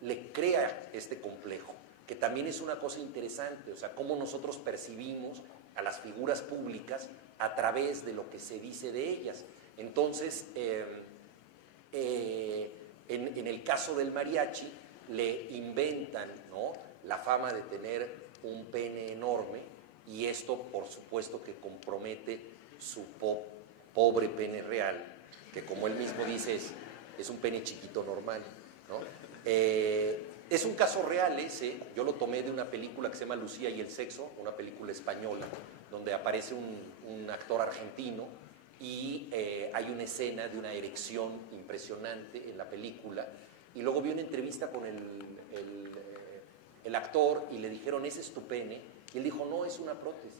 le crea este complejo, que también es una cosa interesante, o sea, cómo nosotros percibimos a las figuras públicas a través de lo que se dice de ellas. Entonces, en el caso del mariachi, le inventan, ¿no?, la fama de tener un pene enorme, y esto, por supuesto, que compromete su pobre pene real, que como él mismo dice, es un pene chiquito normal, ¿no? Es un caso real ese, yo lo tomé de una película que se llama Lucía y el sexo, una película española, donde aparece un actor argentino y hay una escena de una erección impresionante en la película, y luego vi una entrevista con el actor y le dijeron, ¿ese es tu pene? Y él dijo, no, es una prótesis.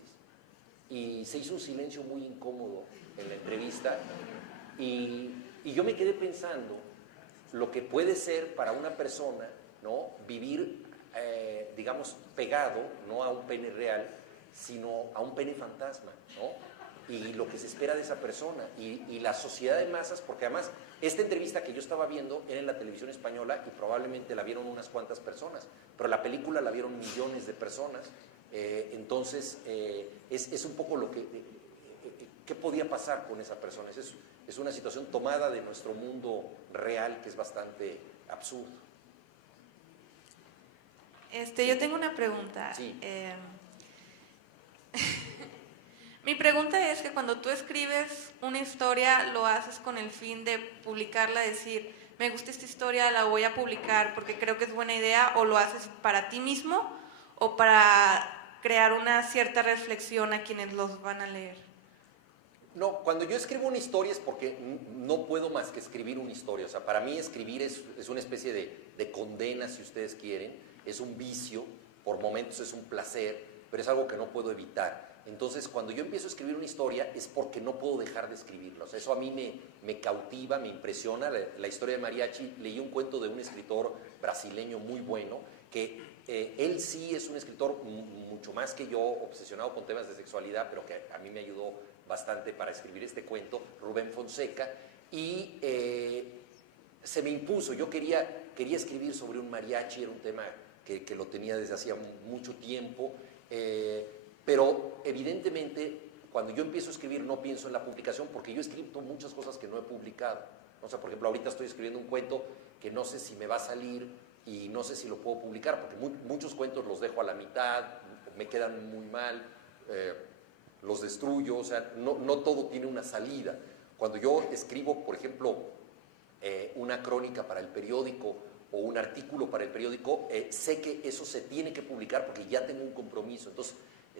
Y se hizo un silencio muy incómodo en la entrevista, y yo me quedé pensando lo que puede ser para una persona, ¿no?, vivir, digamos, pegado, no a un pene real, sino a un pene fantasma, ¿no? Y lo que se espera de esa persona, y la sociedad de masas, porque además esta entrevista que yo estaba viendo era en la televisión española y probablemente la vieron unas cuantas personas, pero la película la vieron millones de personas. Entonces es un poco lo que ¿qué podía pasar con esa persona? Es una situación tomada de nuestro mundo real que es bastante absurdo. Yo tengo una pregunta. Sí. Mi pregunta es que cuando tú escribes una historia, ¿lo haces con el fin de publicarla, decir, me gusta esta historia, la voy a publicar porque creo que es buena idea, o lo haces para ti mismo o para crear una cierta reflexión a quienes los van a leer? No, cuando yo escribo una historia es porque no puedo más que escribir una historia. O sea, para mí escribir es una especie de condena, si ustedes quieren. Es un vicio, por momentos es un placer, pero es algo que no puedo evitar. Entonces, cuando yo empiezo a escribir una historia es porque no puedo dejar de escribirla. O sea, eso a mí me cautiva, me impresiona. La historia de Mariachi, leí un cuento de un escritor brasileño muy bueno, que él sí es un escritor mucho más que yo, obsesionado con temas de sexualidad, pero que a mí me ayudó bastante para escribir este cuento, Rubén Fonseca, y se me impuso. Yo quería escribir sobre un mariachi, era un tema que lo tenía desde hacía mucho tiempo, pero evidentemente cuando yo empiezo a escribir no pienso en la publicación, porque yo he escrito muchas cosas que no he publicado. O sea, por ejemplo, ahorita estoy escribiendo un cuento que no sé si me va a salir y no sé si lo puedo publicar, porque muchos cuentos los dejo a la mitad, me quedan muy mal, los destruyo. O sea, no todo tiene una salida. Cuando yo escribo, por ejemplo, una crónica para el periódico o un artículo para el periódico, sé que eso se tiene que publicar porque ya tengo un compromiso. Entonces,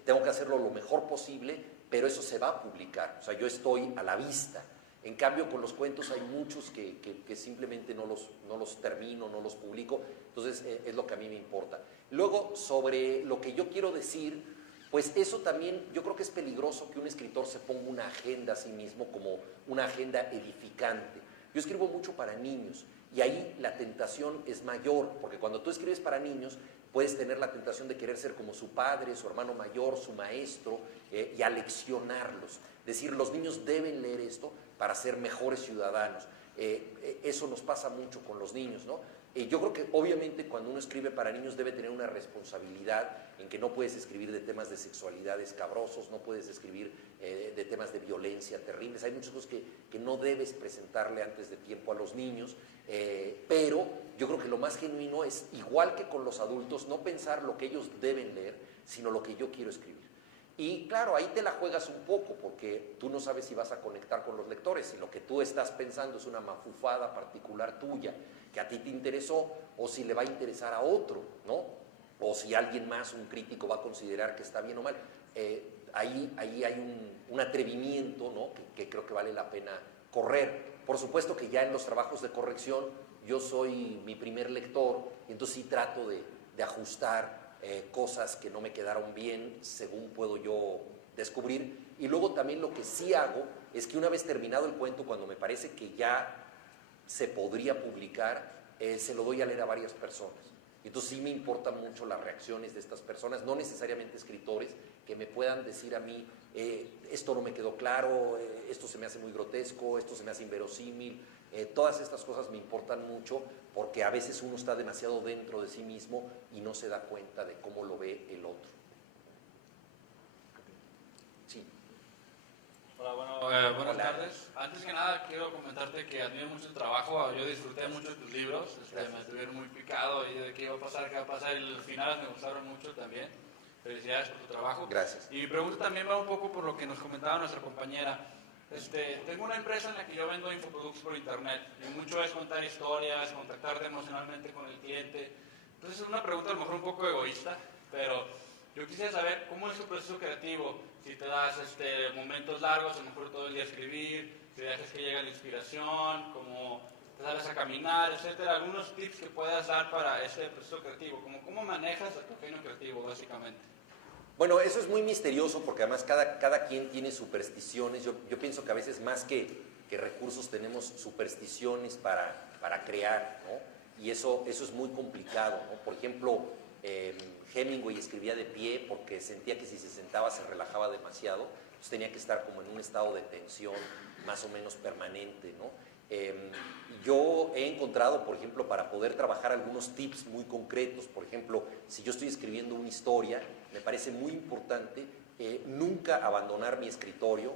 tengo que hacerlo lo mejor posible, pero eso se va a publicar. O sea, yo estoy a la vista. En cambio, con los cuentos hay muchos que simplemente no los termino, no los publico. Entonces, es lo que a mí me importa. Luego, sobre lo que yo quiero decir, pues eso también, yo creo que es peligroso que un escritor se ponga una agenda a sí mismo como una agenda edificante. Yo escribo mucho para niños y ahí la tentación es mayor, porque cuando tú escribes para niños puedes tener la tentación de querer ser como su padre, su hermano mayor, su maestro, y aleccionarlos. Decir, los niños deben leer esto para ser mejores ciudadanos. Eso nos pasa mucho con los niños, ¿no? Yo creo que obviamente cuando uno escribe para niños debe tener una responsabilidad en que no puedes escribir de temas de sexualidad escabrosos, no puedes escribir de temas de violencia terribles. Hay muchas cosas que no debes presentarle antes de tiempo a los niños, pero yo creo que lo más genuino es, igual que con los adultos, no pensar lo que ellos deben leer, sino lo que yo quiero escribir. Y claro, ahí te la juegas un poco, porque tú no sabes si vas a conectar con los lectores, si lo que tú estás pensando es una mafufada particular tuya, que a ti te interesó, o si le va a interesar a otro, ¿no? O si alguien más, un crítico, va a considerar que está bien o mal. Ahí hay un atrevimiento, ¿no?, que creo que vale la pena correr. Por supuesto que ya en los trabajos de corrección yo soy mi primer lector, y entonces sí trato de ajustar cosas que no me quedaron bien según puedo yo descubrir. Y luego también lo que sí hago es que una vez terminado el cuento, cuando me parece que ya se podría publicar, se lo doy a leer a varias personas. Entonces sí me importan mucho las reacciones de estas personas, no necesariamente escritores, que me puedan decir a mí, esto no me quedó claro, esto se me hace muy grotesco, esto se me hace inverosímil, Todas estas cosas me importan mucho porque a veces uno está demasiado dentro de sí mismo y no se da cuenta de cómo lo ve el otro. Sí. Hola, buenas tardes. Antes que nada quiero comentarte que admiro mucho tu trabajo. Yo disfruté mucho de tus libros, me estuvieron muy picado y de qué iba a pasar, y los finales me gustaron mucho también. Felicidades por tu trabajo. Gracias. Y mi pregunta también va un poco por lo que nos comentaba nuestra compañera. Tengo una empresa en la que yo vendo infoproductos por internet y mucho es contar historias, contactarte emocionalmente con el cliente. Entonces es una pregunta a lo mejor un poco egoísta, pero yo quisiera saber cómo es tu proceso creativo. Si te das momentos largos, a lo mejor todo el día escribir, si dejas que llegue la inspiración, cómo te sales a caminar, etcétera. Algunos tips que puedas dar para este proceso creativo, como cómo manejas tu genio creativo básicamente. Bueno, eso es muy misterioso porque además cada quien tiene supersticiones. Yo pienso que a veces más que recursos tenemos supersticiones para crear, ¿no? Y eso es muy complicado, ¿no? Por ejemplo, Hemingway escribía de pie porque sentía que si se sentaba se relajaba demasiado, entonces tenía que estar como en un estado de tensión más o menos permanente, ¿no? Yo he encontrado, por ejemplo, para poder trabajar algunos tips muy concretos. Por ejemplo, si yo estoy escribiendo una historia, me parece muy importante nunca abandonar mi escritorio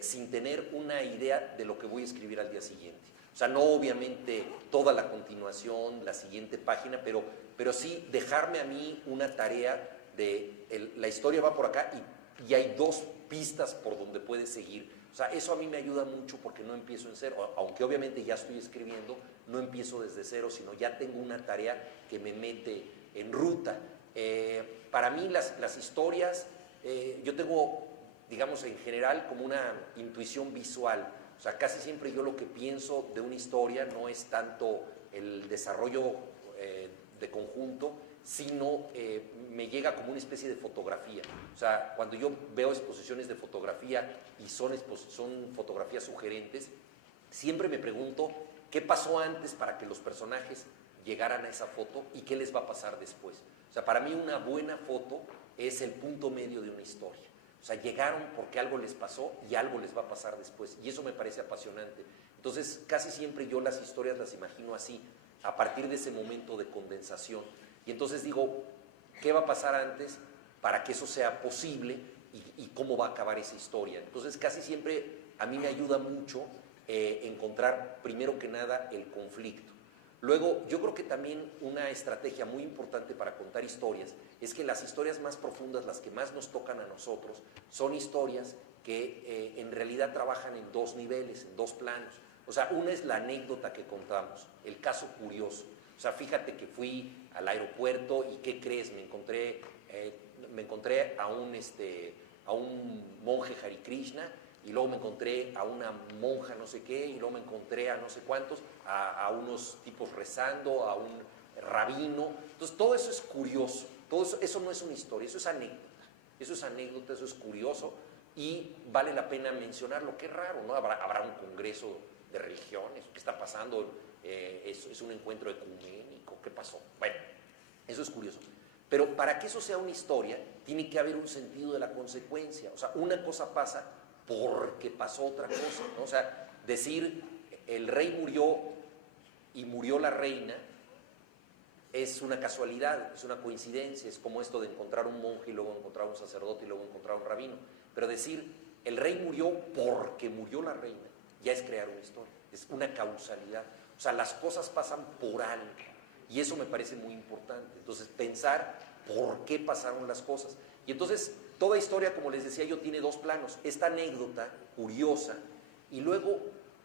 sin tener una idea de lo que voy a escribir al día siguiente. O sea, no obviamente toda la continuación, la siguiente página, pero sí dejarme a mí una tarea de la historia va por acá y hay dos pistas por donde puede seguir. O sea, eso a mí me ayuda mucho porque no empiezo en cero, aunque obviamente ya estoy escribiendo, no empiezo desde cero, sino ya tengo una tarea que me mete en ruta. Para mí las historias, yo tengo, digamos, en general como una intuición visual. O sea, casi siempre yo lo que pienso de una historia no es tanto el desarrollo de conjunto, sino me llega como una especie de fotografía. O sea, cuando yo veo exposiciones de fotografía y son fotografías sugerentes, siempre me pregunto qué pasó antes para que los personajes llegaran a esa foto y qué les va a pasar después. O sea, para mí una buena foto es el punto medio de una historia. O sea, llegaron porque algo les pasó y algo les va a pasar después. Y eso me parece apasionante. Entonces, casi siempre yo las historias las imagino así, a partir de ese momento de condensación. Y entonces digo, ¿qué va a pasar antes para que eso sea posible y cómo va a acabar esa historia? Entonces, casi siempre a mí me ayuda mucho encontrar, primero que nada, el conflicto. Luego, yo creo que también una estrategia muy importante para contar historias es que las historias más profundas, las que más nos tocan a nosotros, son historias que en realidad trabajan en dos niveles, en dos planos. O sea, una es la anécdota que contamos, el caso curioso. O sea, fíjate que fui al aeropuerto y ¿qué crees? Me encontré a un monje Hare Krishna y luego me encontré a una monja no sé qué y luego me encontré a no sé cuántos, a unos tipos rezando, a un rabino. Entonces todo eso es curioso, eso no es una historia, eso es anécdota, eso es curioso y vale la pena mencionarlo. Qué raro, ¿no? Habrá un congreso de religiones, ¿qué está pasando? Es un encuentro ecuménico, ¿qué pasó? Bueno, eso es curioso. Pero para que eso sea una historia, tiene que haber un sentido de la consecuencia. O sea, una cosa pasa porque pasó otra cosa, ¿no? O sea, decir el rey murió y murió la reina es una casualidad, es una coincidencia, es como esto de encontrar un monje y luego encontrar un sacerdote y luego encontrar un rabino. Pero decir el rey murió porque murió la reina ya es crear una historia, es una causalidad. O sea, las cosas pasan por algo y eso me parece muy importante. Entonces, pensar por qué pasaron las cosas. Y entonces, toda historia, como les decía yo, tiene dos planos. Esta anécdota curiosa y luego,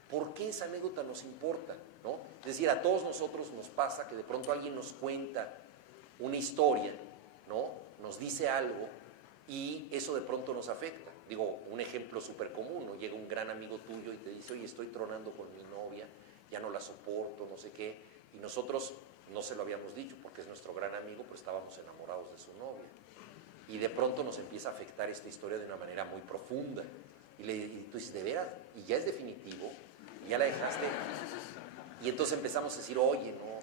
¿por qué esa anécdota nos importa? ¿No? Es decir, a todos nosotros nos pasa que de pronto alguien nos cuenta una historia, ¿no? Nos dice algo y eso de pronto nos afecta. Digo, un ejemplo súper común, ¿no? Llega un gran amigo tuyo y te dice, oye, estoy tronando con mi novia, ya no la soporto, no sé qué, y nosotros no se lo habíamos dicho porque es nuestro gran amigo, pero estábamos enamorados de su novia. Y de pronto nos empieza a afectar esta historia de una manera muy profunda. Y tú dices, ¿de veras? ¿Y ya es definitivo? ¿Y ya la dejaste? Y entonces empezamos a decir, oye, no,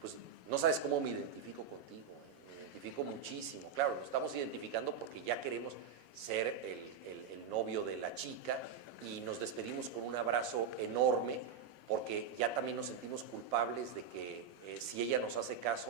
pues no sabes cómo me identifico contigo, me identifico muchísimo. Claro, nos estamos identificando porque ya queremos ser el novio de la chica y nos despedimos con un abrazo enorme porque ya también nos sentimos culpables de que si ella nos hace caso,